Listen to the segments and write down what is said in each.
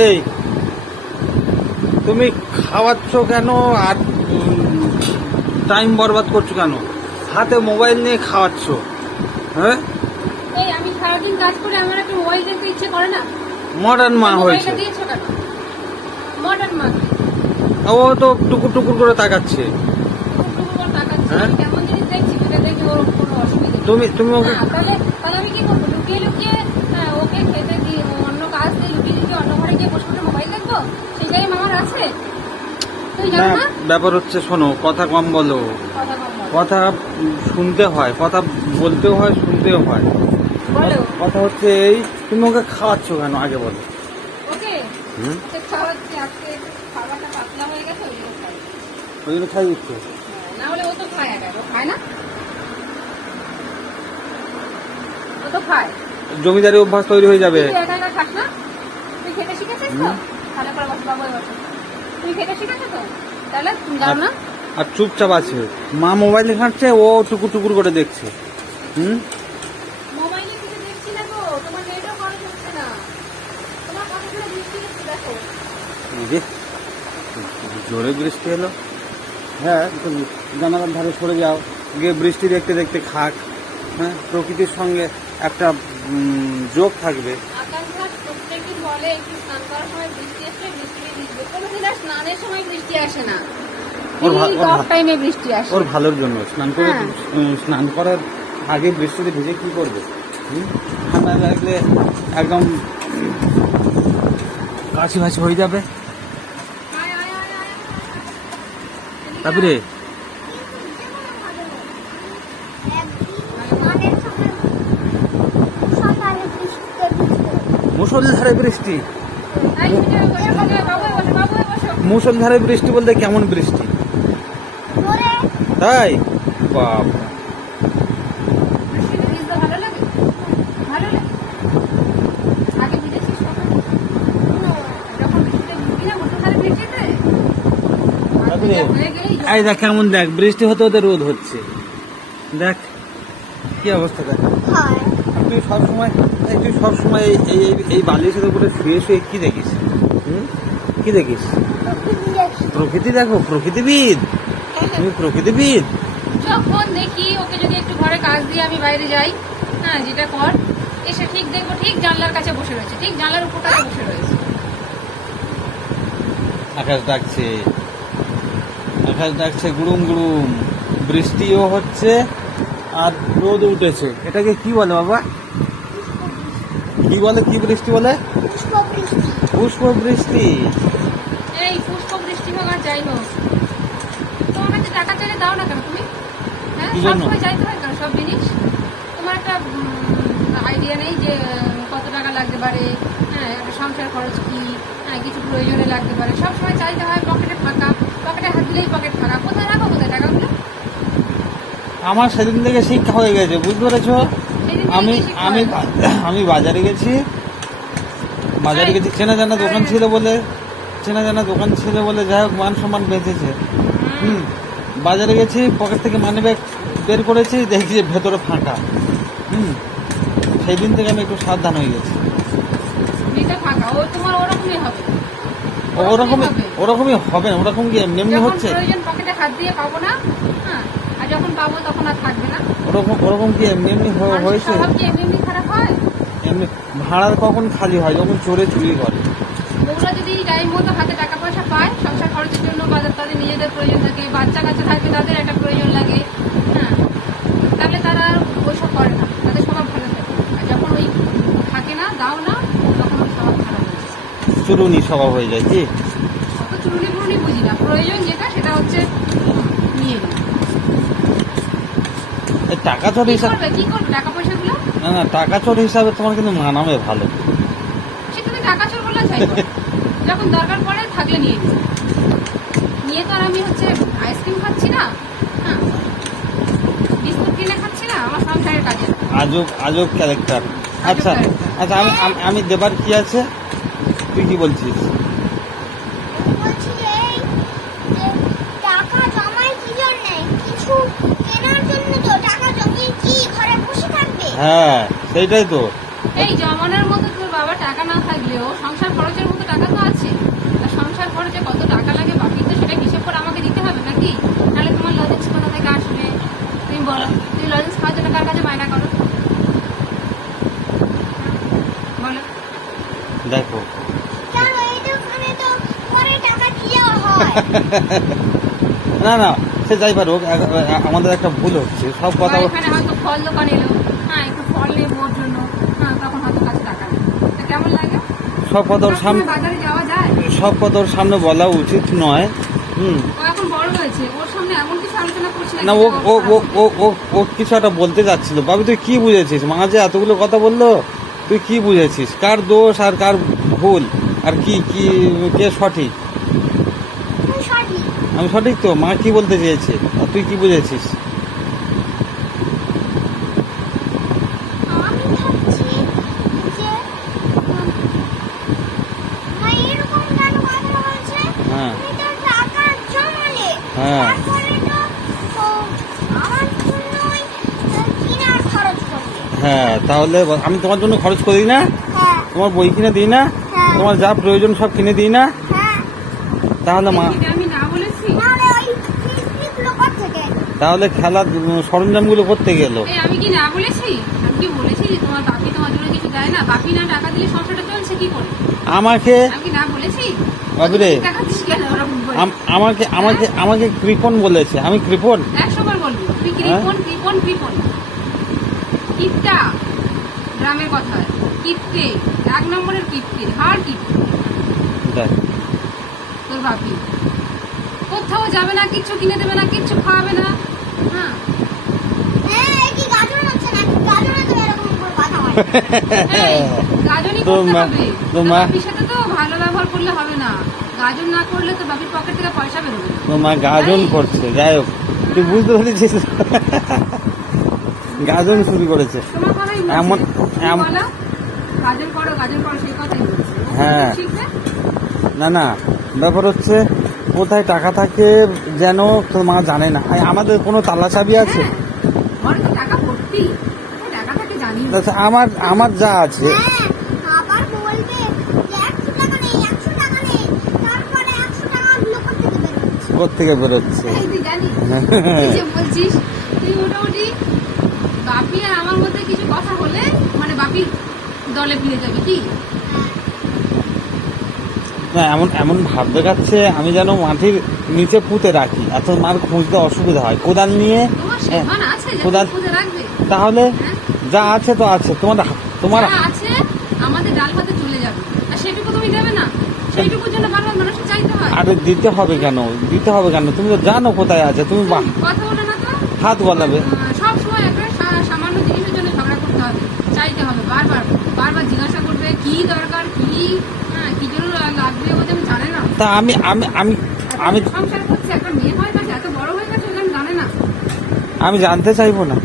এই তুমি খাওয়াচ্ছ কেন আর টাইম বরবাদ করছ কেন? হাতে মোবাইল নিয়ে খাওয়াচ্ছ হ্যাঁ? এই আমি সারাদিন কাজ করে আমার একটা মোবাইল দেখতে ইচ্ছে করে না। মডার্ন মা হয়েছে। মডার্ন মা। ও তো টুকুর টুকুর করে তাকাচ্ছে। হ্যাঁ? তুমি তুমি ওকে তাহলে তাহলে আমি কি করব? লুকিয়ে লুকিয়ে হ্যাঁ, ওকে খেতে দিয়ে অন্য কাজ দিয়ে লুকিয়ে বসে বসে মোবাইল দেখব? সেই আছে? তুই না জানো না? ব্যাপার হচ্ছে শোনো কথা কম বলো। কথা কম বল। কথা শুনতে হয় কথা বলতেও হয় শুনতেও হয়। বলো। কথা হচ্ছে এই তুমি ওকে খাওয়াচ্ছ কেন? আগে বলো। ওকে? হুম? ওকে খাওয়াচ্ছি আজকে খাবারটা পাতলা হয়ে গেছে ওই জন্য খাই। ওই জন্য খাই দিচ্ছ না হলে ও তো খায় একা ও খায় না? ও তো খায়। জমিদারি অভ্যাস তৈরি হয়ে যাবে। তুই একা একা খাস না? তুই খেতে শিখেছিস তো। তাহলে পরে বসে বাবু বসে। তুই খেতে তো? তাহলে তুমি না। আর চুপচাপ আছে। মা মোবাইল ঘাঁটছে ও টুকুর টুকুর করে দেখছে। হুম? মোবাইলে কিছু দেখছি না গো তোমার নেটও খরচ হচ্ছে না। তোমার কথা বৃষ্টি হচ্ছে দেখো। জোরে বৃষ্টি এলো। হ্যাঁ জানালার ধারে সরে যাও। গিয়ে বৃষ্টি দেখতে দেখতে খাক। হ্যাঁ প্রকৃতির সঙ্গে একটা যোগ থাকবে আকাশ ঘাট প্রত্যেকদিন বলে একটু স্নান করার সময় বৃষ্টি আসলে বৃষ্টি ভিজবে। কোনোদিন আর স্নানের সময় বৃষ্টি আসে না। ওর ভা- ওর ভা- টাইমে বৃষ্টি আসে। ওর ভালোর জন্য স্নান করে হ্যাঁ। স্নান করার আগে বৃষ্টিতে ভিজে কি করবে? ঠান্ডা লাগলে একদম কাশি ভাসি হয়ে যাবে। তারপরে আয়। মুসলধারে বৃষ্টি আয়, এদিকে বসো, বসো, বাবু বসো, বাবু বসো। মুসলধারে বৃষ্টি বলতে কেমন বৃষ্টি তাই বাবা বৃষ্টিতে ভিজতে ভালো লাগে? ভালো লাগে? আগে ভিজেছিস কখন? যখন বৃষ্টিতে ভিজবি না, মুষলধারে বৃষ্টিতে? আর তারপরে ভিজা হয়ে গেলেই জল। এই দেখ কেমন দেখ বৃষ্টি হতে হতে রোদ হচ্ছে। দেখ কি অবস্থা দেখ। তুই সবসময় এই তুই সবসময় এই এই বালির সাথে উপরে শুয়ে শুয়ে কি দেখিস? হুম? কি দেখিস? প্রকৃতি দেখো প্রকৃতিবিদ। তুমি প্রকৃতিবিদ। যখন দেখি ওকে যদি একটু ঘরে কাজ দিয়ে আমি বাইরে যাই হ্যাঁ যেটা কর এসে ঠিক দেখব ঠিক জানলার কাছে বসে রয়েছে ঠিক জানলার উপরটাতে বসে রয়েছে। আকাশ ডাকছে আকাশ ডাকছে গুড়ুম গুড়ুম। বৃষ্টিও হচ্ছে আর রোদ উঠেছে। এটাকে কি বলে বাবা? কি বলে কি বৃষ্টি বলে? পুষ্প বৃষ্টি এই পুষ্প বৃষ্টি হোক আর যাই হোক। তোমার কাছে টাকা চাইলে দাও না কেন তুমি? হ্যাঁ? সবসময় চাইতে হয় কেন সব জিনিস? তোমার একটা আইডিয়া নেই যে কত টাকা লাগতে পারে হ্যাঁ একটা সংসার খরচ কি হ্যাঁ কিছু প্রয়োজনে লাগতে পারে। সব সময় চাইতে হয় পকেটে ফাঁকা পকেটে হাত দিলেই পকেট ফাঁকা। কোথায় রাখো কোথায় টাকাগুলো আমার সেদিন থেকে শিক্ষা হয়ে গেছে বুঝতে পেরেছ? আমি আমি আমি বাজারে গেছি। বাজারে গেছি চেনা জানা দোকান ছিল বলে চেনা জানা দোকান ছিল বলে যাই হোক মান সম্মান বেঁচেছে হুম। বাজারে গেছি পকেট থেকে মানি ব্যাগ বের করেছি দেখছি যে ভেতরে ফাঁকা। হুম সেই দিন থেকে আমি একটু সাবধান হয়ে গেছি। ও ওরকমই হবে। ওরকমই হবে। না ওরকম কি এমনি এমনি হচ্ছে? হাত দিয়ে পাবো না হ্যাঁ পাবো তখন আর থাকবে না। ওরকম ওরকম কি এমনি এমনি হয়েছে? এমনি এমনি খারাপ হয়? এমনি ভাড়ার কখন খালি হয়? যখন চোরে চুরি করে। বউরা যদি টাইম মতো হাতে টাকা পয়সা পায় সংসার খরচের জন্য বা তাদের নিজেদের প্রয়োজন থাকে বাচ্চা কাচ্চা থাকে তাদের একটা প্রয়োজন লাগে হ্যাঁ। তাহলে তারা আর ওইসব করে না তাদের স্বভাব ভালো থাকে। আর যখন ওই থাকে না দাও না তখন ওই স্বভাব খারাপ হয়ে যায়। চুরুনি স্বভাব হয়ে যায় কি? অত চুরুনি ফুরুনি বুঝি না। প্রয়োজন যেটা সেটা হচ্ছে নিয়ে নাও। টাকা চোর হিসাবে না না টাকা চোর হিসাবে তোমার কিন্তু মানাবে ভালো। টাকা চোর চাইব যখন দরকার পড়ে থাকলে নিয়ে নিয়ে তো আর আমি হচ্ছে আইসক্রিম খাচ্ছি না। হ্যাঁ। বিস্কুট কিনে খাচ্ছি না আমার সংসারের কাজে। আজব আজব ক্যারেক্টার আচ্ছা আচ্ছা আমি- আমি দেবার কি আছে? তুই কি বলছিস বলছি যে এই যে টাকা জমায় কি জন্যে কিছু কেনার জন্য তো টাকা জমিয়ে কি ঘরে বসে থাকবে হ্যাঁ সেইটাই তো। এই জমানোর মতো তোর বাবা টাকা না থাকলেও সংসার খরচের মতো টাকা তো আছে। সংসার খরচে কত টাকা লাগে বাকি তো সেটা হিসেব করে আমাকে দিতে হবে নাকি? তাহলে তোমার লজেন্স কোথা থেকে আসবে? তুমি বলো তুমি লজেন্স খাওয়ার জন্য কার কাছে বায়না করো? বলো। দেখো। হয়। না না সে যাই পারুক আমাদের একটা ভুল হচ্ছে সব কথা ফল দোকান এলো। হ্যাঁ একটু ফল নেব ওর জন্য। হ্যাঁ তখন হয়তো কাছে টাকা নেই তো কেমন লাগে? সব কথা ওর সামনে বাজারে যাওয়া যায়? সব কথা ওর সামনে বলা উচিত নয়। হুম। ও এখন বড় হয়েছে। ওর সামনে এমন কিছু আলোচনা করছি না ও ও ও ও ও ও কিছু একটা বলতে যাচ্ছিল। বাবু তুই কি বুঝেছিস? মা যে এতগুলো কথা বলল তুই কি বুঝেছিস? কার দোষ আর কার ভুল? আর কি কি কে সঠিক? সঠিক। আমি সঠিক তো? মা কি বলতে চেয়েছে? আর তুই কি বুঝেছিস আমি ভাবছি যে উম, ভাই এরকম কেন কথা বলছে হ্যাঁ তুমি তো টাকা জমালে হ্যাঁ। তারপরে তো ও, আমার জন্যই আহ, কেনার খরচ করবে হ্যাঁ তাহলে আমি তোমার জন্য খরচ করি না? হ্যাঁ। তোমার বই কিনে দিই না? হ্যাঁ। তোমার যা প্রয়োজন সব কিনে দিই না? হ্যাঁ। তাহলে মা তাহলে খেলার সরঞ্জামগুলো করতে গেল এই আমি কি না বলেছি? আমি কি বলেছি যে তোমার বাপি তোমার জন্য কিছু দেয় না? বাপি না টাকা দিলে সংসারটা চলছে কি করে? আমাকে আমি না বলেছি? বাবুরে টাকা দিস কেন ওরকম করে? আম- আমাকে আমাকে আমাকে কৃপন বলেছে। আমি কৃপন? একশো বার বলবি। তুই হ্যাঁ? কৃপন কৃপন কৃপন। গ্রামের কথা। কিপটে এক নম্বরের কিপটে হার কিপটে তোর বাপি কোথাও যাবে না কিচ্ছু কিনে দেবে না কিচ্ছু খাওয়াবে না। হ্যাঁ। হ্যাঁ এই কি গাজর হচ্ছে না গাজরে তো এরকম করে কথা বলে এই, গাজনই তো করতে মা- হবে। তো তোর মা- বাপির সাথে তো ভালো ব্যবহার করলে হবে না। গাজন না করলে তো বাপির পকেট থেকে পয়সা না। তো গাজন করছে যাই হোক। তুই বুঝতে পেরেছিস? গাজন শুরু করেছে। এমন- হ্যাঁ। না না ব্যাপার হচ্ছে কোথায় টাকা থাকে যেন তোর মা জানে না। আমাদের কোনো তালা চাবি আছে? হ্যাঁ, থাকে। আচ্ছা, আমার আমার যা আছে। হ্যাঁ আবার বলবে যে একশো টাকা নেই একশো টাকা নেই তারপরে একশো টাকা গুলো করতে দেবে কোথেকে বেরোচ্ছে আমার মধ্যে কিছু কথা হলে মানে বাপির দলে ফিরে যাবে কি? না এমন এমন ভাব দেখাচ্ছে আমি যেন মাটির নিচে পুঁতে রাখি। এত মার খুঁজতে অসুবিধা হয়। কোদাল নিয়ে হ্যাঁ, কোদাল- তাহলে হ্যাঁ। যা আছে তো আছে। তোমার তোমার আছে আমাদের ডাল ভাতে চলে যাবে। আর সেটুকু তুমি দেবে না? সেইটুকুর জন্য বারবার মানুষের চাইতে হয়। আরে দিতে হবে কেন? দিতে হবে কেন? তুমি তো জানো কোথায় আছে। তুমি কথা বলে না তো। হাত বলাবে সব সময় একটা সা- সামান্য জিনিসের জন্য ঝগড়া করতে হবে চাইতে হবে বারবার বারবার জিজ্ঞাসা করবে কি দরকার কি? হ্যাঁ কি জন্য লাগবে ও যেন জানে না। তা আমি আমি আমি আমি সংসার করছে একটা মেয়ে হয়ে গেছে এত বড় হয়ে গেছে ও জানে না। আমি জানতে চাইব না।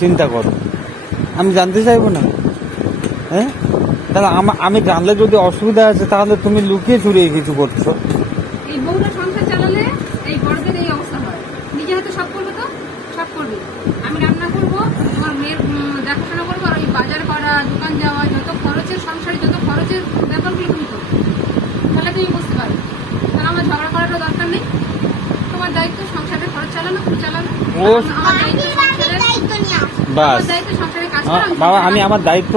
চিন্তা করো। আমি জানতে চাইব না। হ্যাঁ? তাহলে আমা- আমি জানলে যদি অসুবিধা আছে তাহলে তুমি লুকিয়ে চুরিয়ে কিছু করছ এই বউটা সংসার চালালে এই বড়দের এই অবস্থা হয় নিজে হাতে সব করবে তো সব করবে আমি রান্না করব তোমার মেয়ের উম, দেখাশোনা করব আর ওই বাজার করা দোকান যাওয়া যত খরচের সংসারে যত খরচের ব্যাপারগুলো তুমি করবে তাহলে তুমি বুঝতে পারবে তাহলে আমার ঝগড়া করারও দরকার নেই তোমার দায়িত্ব সংসারের খরচ চালানো তুমি চালানো ও বাস। বাবা আমি আমার দায়িত্ব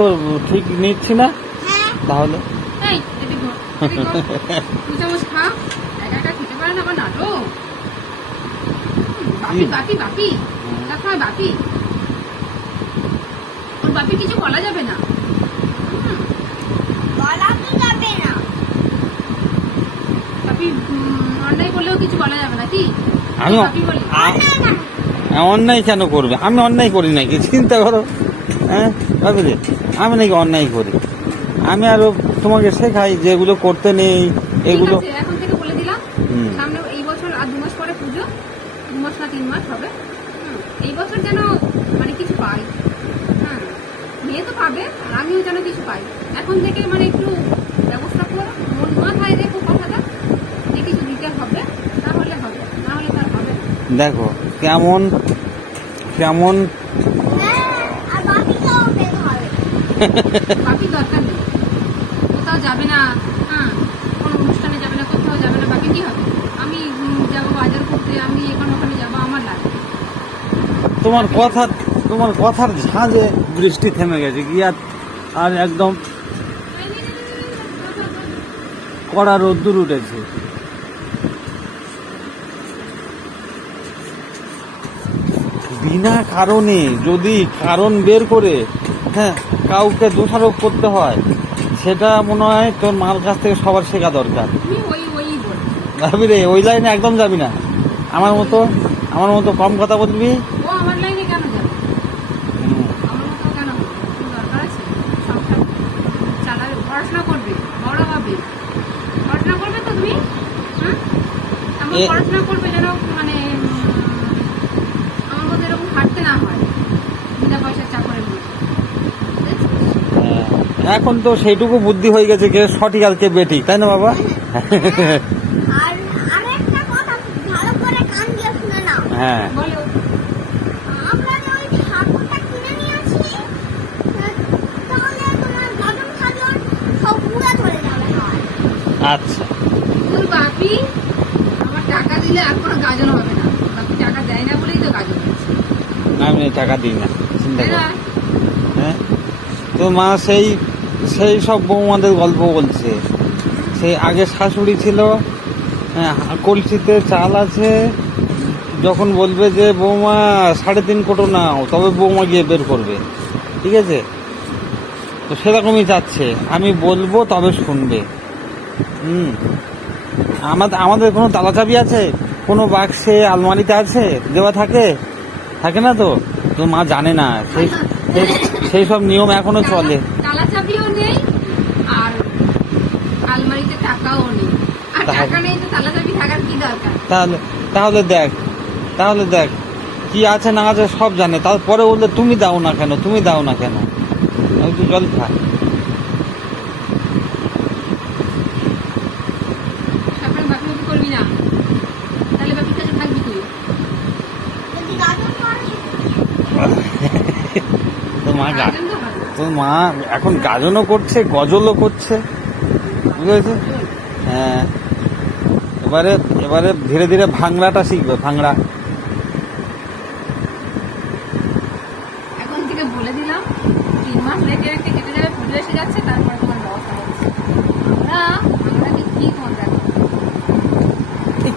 ঠিক নিচ্ছি না? তাহলে? বাপি বাপি বাপি। বাপি। ওর বাপি কিছু বলা যাবে না। অন্যায় করলেও কিছু বলা যাবে না কি? আমি বাপি বলি। আ- না না অন্যায় কেন করবে? আমি অন্যায় করি নাকি? চিন্তা করো। হ্যাঁ ভাবি আমি নাকি অন্যায় করি? আমি আরও তোমাকে শেখাই যে এগুলো করতে নেই এগুলো এখন থেকে বলে দিলাম। সামনে এই বছর আর দু মাস পরে পুজো দু মাস না তিন মাস হবে। এই বছর যেন মানে কিছু পাই। হ্যাঁ মেয়ে তো পাবে আর আমিও যেন কিছু পাই। এখন থেকে মানে একটু ব্যবস্থা করো মন মাথায় রেখো কথাটা যে কিছু দিতে হবে তাহলে হবে না হলে তার হবে দেখো কেমন? কেমন? কোথাও যাবে না হ্যাঁ কোনো অনুষ্ঠানে যাবে না কোথাও যাবে না আমি যাব বাজার করতে আমি এখানে ওখানে যাব আমার তোমার কথা, তোমার কথার ঝাঁজে বৃষ্টি থেমে গেছে, কি আর আর একদম কড়া রোদ্দুর উঠেছে। বিনা কারণে যদি কারণ বের করে হ্যাঁ কাউকে দোষারোপ করতে হয় সেটা মনে হয় তোর মার কাছ থেকে সবার শেখা দরকার। যাবি রে ওই লাইনে একদম যাবি না। আমার মতো আমার মতো কম কথা বলবি। ও আমার লাইনে কেন যাবে হুম, আমার মতো কেন হবে? কোনো দরকার আছে সংসার চালাবে পড়াশোনা করবে বড় হবে পড়াশোনা করবে তো তুমি হ্যাঁ এমন এ- পড়াশোনা করবে যেন মানে উম, আমার মধ্যে এরকম হাঁটতে না হয় বিনা পয়সার চাকরের মতো বুঝেছিস? হ্যাঁ, এখন তো সেইটুকু বুদ্ধি হয়ে গেছে কে সঠিক আর কে বেঠিক তাই না বাবা? আর আরেকটা কথা ভালো করে কান দিয়ে শুনে নাও। হ্যাঁ। আচ্ছা। তোর বাপি আমার টাকা দিলে আর কোনো গাজন হবে না। বাপি টাকা দেয় না বলেই তো গাজন হচ্ছে আমি টাকা দিই না চিন্তা কর। হ্যাঁ? তো মা সেই সেই সব বৌমাদের গল্প বলছে। সেই আগে শাশুড়ি ছিল হ্যাঁ, কলসিতে চাল আছে যখন বলবে যে বৌমা সাড়ে তিন কোটো নাও তবে বৌমা গিয়ে বের করবে। ঠিক আছে? তো সেরকমই যাচ্ছে। আমি বলব তবে শুনবে। হুম। আমাদের আমাদের কোনো তালা চাবি আছে? কোনো বাক্সে আলমারিতে আছে? দেওয়া থাকে? থাকে না তো? তো মা জানে না। সেই সেই- সেই সব নিয়ম এখনও চলে তালা চাবিও নেই আর আলমারিতে টাকাও নেই। আর তাহলে- টাকা নেই তো তালা চাবি থাকার কি দরকার? তাহলে তাহলে দেখ তাহলে দেখ কি আছে না আছে সব জানে। তারপরে বললে তুমি দাও না কেন তুমি দাও না কেন? একটু জল খা তারপরে বাকি বাকি করবি না? তাহলে বাপির কাছে থাকবি তুই। যদি গাজন করে তো মা গা গাজন তো তো মা এখন গাজনও করছে গজলও করছে। বুঝেছে হ্যাঁ। এবারে এবারে ধীরে ধীরে ভাংড়াটা শিখবে ভাংড়া।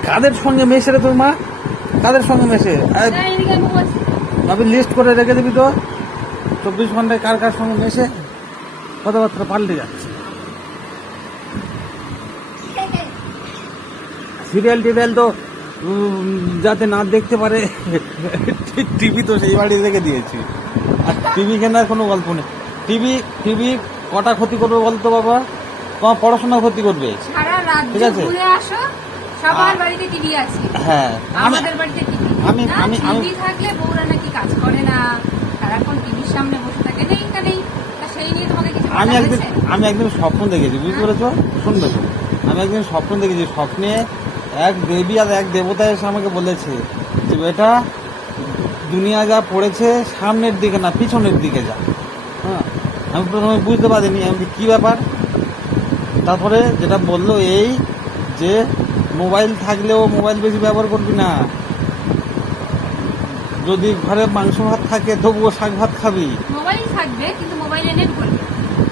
কাদের সঙ্গে মেশে রে তোর মা? কাদের সঙ্গে মেশে আমি লিস্ট করে রেখে দিবি তো। চব্বিশ ঘন্টায় কার কার সঙ্গে মেশে কথাবার্তা পাল্টে যাচ্ছে। সিরিয়াল টিরিয়াল তো যাতে না দেখতে পারে টিভি তো সেই বাড়ি রেখে দিয়েছি। আর টিভি কেনার কোনো গল্প নেই। টিভি টিভি কটা ক্ষতি করবে বলতো বাবা? তোমার পড়াশোনা ক্ষতি করবে। ঠিক আছে। সবার বাড়িতে টিভি আছে। হ্যাঁ আমি আমাদের বাড়িতে টিভি। আমি- আমি- আমি- থাকলে বউরা নাকি কাজ করে না। সারাক্ষণ টিভির সামনে বসে থাকে। নেই তা নেই। সেই নিয়ে তোমাকে কিছু আমি একদিন আমি একদিন স্বপ্ন দেখেছি বুঝতে পেরেছ? শুনবে আমি একদিন স্বপ্ন দেখেছি স্বপ্নে এক দেবী আর এক দেবতা এসে আমাকে বলেছে যে বেটা দুনিয়া যা পড়েছে সামনের দিকে না পিছনের দিকে যা। হ্যাঁ? আমি প্রথমে বুঝতে পারিনি আমি কি ব্যাপার? তারপরে যেটা বলল এই যে মোবাইল থাকলেও মোবাইল বেশি ব্যবহার করবি না। যদি ঘরে মাংস ভাত থাকে তবুও শাক ভাত খাবি। মোবাইল থাকবে কিন্তু মোবাইলে নেট করবে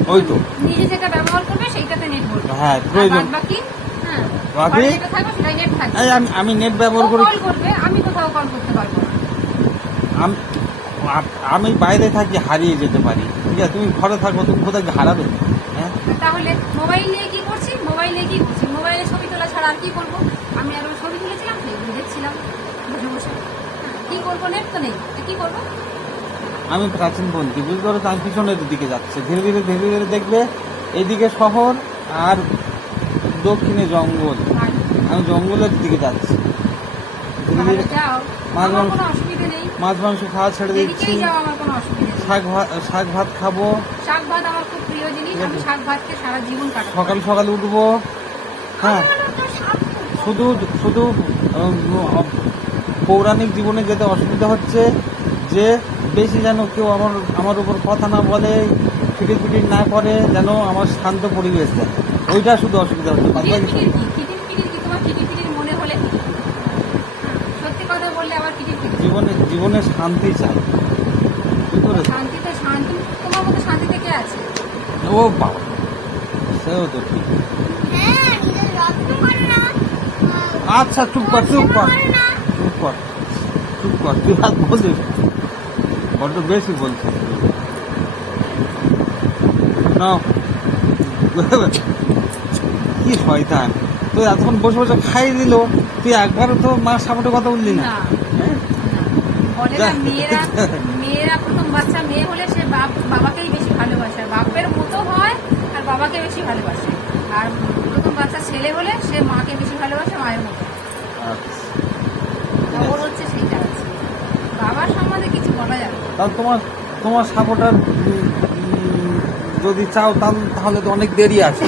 ওই তো। নিজে যেটা ব্যবহার করবে সেইটাতে নেট ভরবে হ্যাঁ প্রয়োজন। বাকি আমি আমি নেট ব্যবহার করি। আমি কল করতে পারব আমি বাইরে থাকি হারিয়ে যেতে পারি। ঠিক আছে তুমি ঘরে থাকো তুমি কোথায় হারাবে? হ্যাঁ? তাহলে মোবাইল নিয়ে কি করছি? মোবাইল নিয়ে কি করছি? মোবাইলে ছবি তোলা ছাড়া আর কি করব? আমি আর ছবি তুলেছিলাম সেগুলো দেখছিলাম বসে বসে। কি করব? নেট তো নেই। কি করব? আমি প্রাচীন বুঝতে পারো তার পিছনের দিকে যাচ্ছে। ধীরে ধীরে ধীরে ধীরে দেখবে এদিকে শহর আর দক্ষিণে জঙ্গল। আমি জঙ্গলের দিকে যাচ্ছি। মাছ মাংস- মাছ মাংস খাওয়া ছেড়ে দিচ্ছি। শাক ভাত শাক ভাত খাব। শাক ভাত আমার খুব প্রিয় জিনিস। আমি শাক ভাতকে সারা জীবন কাটাবো। সকাল সকাল উঠবো। হ্যাঁ। শুধু শুধু পৌরাণিক জীবনে যেতে অসুবিধা হচ্ছে যে বেশি যেন কেউ আমার আমার উপর কথা না বলে ফিটির ফিটির না করে যেন আমার শান্ত পরিবেশ দেয়। ওইটা শুধু অসুবিধা হচ্ছে বাকি সব- মনে হলে। হ্যাঁ, সত্যি কথা করলে আবার কিছু জীবনে জীবনে শান্তি চাই। শান্তিতে শান্তি তোমার মতো শান্তিতে কে আছে? ও বাবা সেও তো ঠিক। হ্যাঁ না। আচ্ছা চুপ কর চুপ কর। চুপ কর চুপ কর তুই হাত বলিস বড্ড বেশি বলছিস। নাও। কি শয়তান? তুই এতক্ষণ বসে বসে খাই দিল তুই একবারও তো মার সামনে কথা বললি না? মেয়েরা মেয়েরা প্রথম বাচ্চা মেয়ে হলে সে বাপ বাবাকেই বেশি ভালোবাসে। বাপের মতো হয় আর বাবাকে বেশি ভালোবাসে। আর প্রথম বাচ্চা ছেলে হলে সে মাকে বেশি ভালোবাসে মায়ের মতো। আচ্ছা। ওর হচ্ছে সেইটা আছে। বাবার সম্বন্ধে কিছু বলা যাবে না। তাহলে তোমার তোমার সাপোর্টার যদি চাও তাহলে তাহলে তো অনেক দেরি আছে।